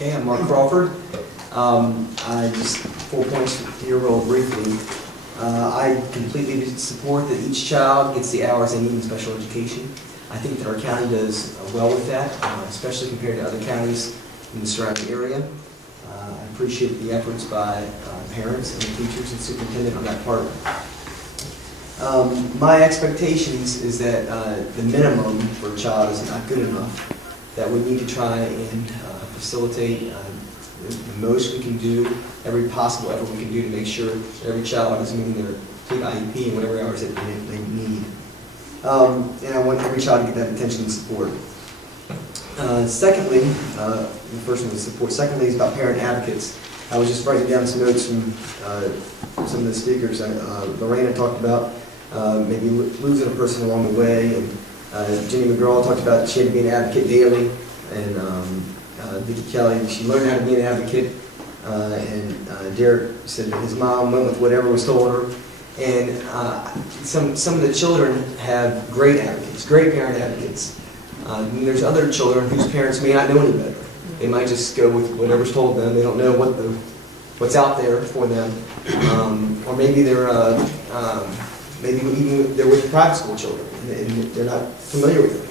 Okay, I'm Mark Crawford. I just 4 points here real briefly. I completely support that each child gets the hours they need in special education. I think that our county does well with that, especially compared to other counties in the surrounding area. I appreciate the efforts by parents and the teachers and superintendent on that part. My expectations is that the minimum for a child is not good enough, that we need to try and facilitate the most we can do, every possible effort we can do to make sure that every child is meeting their complete IEP and whatever hours that they need. And I want every child to get that attention and support. Secondly, the first one is support. Secondly is about parent advocates. I was just writing down some notes from some of the speakers. Lorena talked about maybe losing a person along the way, and Jenny McGraw talked about she had to be an advocate daily, and Vicki Kelly, she learned how to be an advocate, and Derek said that his mom went with whatever was told her, and some of the children have great advocates, great parent advocates. And there's other children whose parents may not know any better. They might just go with whatever's told them. They don't know what's out there for them, or maybe maybe even they're with private school children and they're not familiar with it.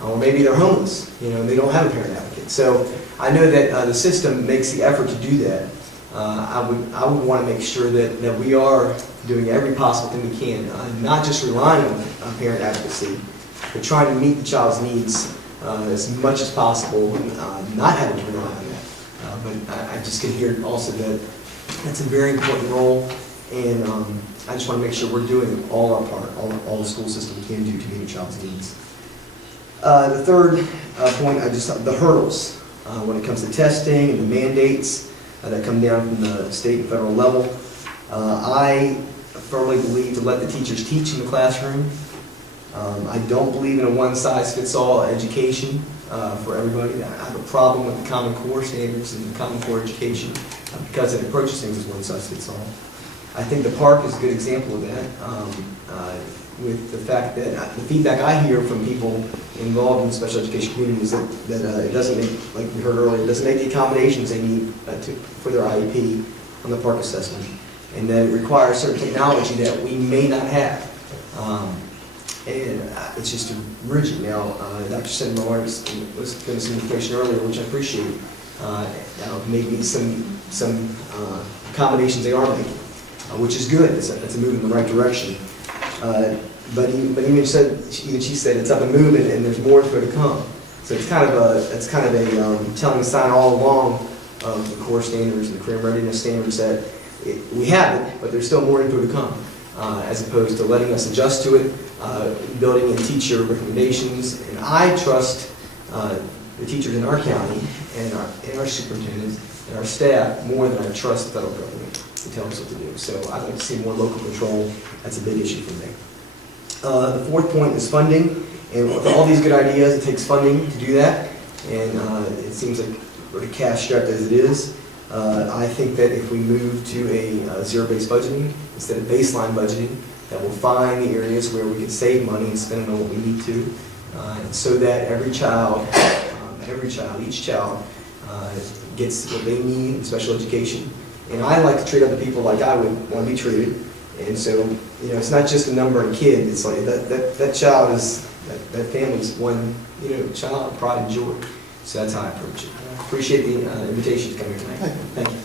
Or maybe they're homeless, and they don't have a parent advocate. So I know that the system makes the effort to do that. I would want to make sure that we are doing every possible thing we can, not just relying on parent advocacy, but trying to meet the child's needs as much as possible, not having to rely on that. But I just can hear also that that's a very important role, and I just want to make sure we're doing all our part, all the school system can do to meet a child's needs. The third point, the hurdles when it comes to testing and the mandates that come down from the state and federal level. I firmly believe to let the teachers teach in the classroom. I don't believe in a one-size-fits-all education for everybody. I have a problem with the Common Core standards and the Common Core education because it approaches things as one-size-fits-all. I think the park is a good example of that, with the fact that the feedback I hear from people involved in the special education community is that it doesn't make, like we heard earlier, it doesn't make the accommodations they need for their IEP on the park assessment, and that it requires certain technology that we may not have. And it's just rigid. Now, Dr. Sedmore was giving some information earlier, which I appreciate. Maybe some accommodations they are making, which is good. It's a move in the right direction. But even she said it's up and moving, and there's more to come. So it's kind of a telling sign all along of the core standards and the career readiness standards that we have it, but there's still more info to come, as opposed to letting us adjust to it, building in teacher recommendations. And I trust the teachers in our county and our superintendents and our staff more than I trust the federal government to tell us what to do. So I'd like to see more local control. That's a big issue for me. The fourth point is funding, and with all these good ideas, it takes funding to do that, and it seems like pretty cash-strapped as it is. I think that if we move to a zero-based budgeting instead of baseline budgeting, that we'll find the areas where we can save money and spend it on what we need to, so that each child gets what they need in special education. And I like to treat other people like I would want to be treated. And so, it's not just a number of kids. It's like that child is, that family's one, child of pride and joy. So that's how I approach it. I appreciate the invitation to come here tonight. Thank you.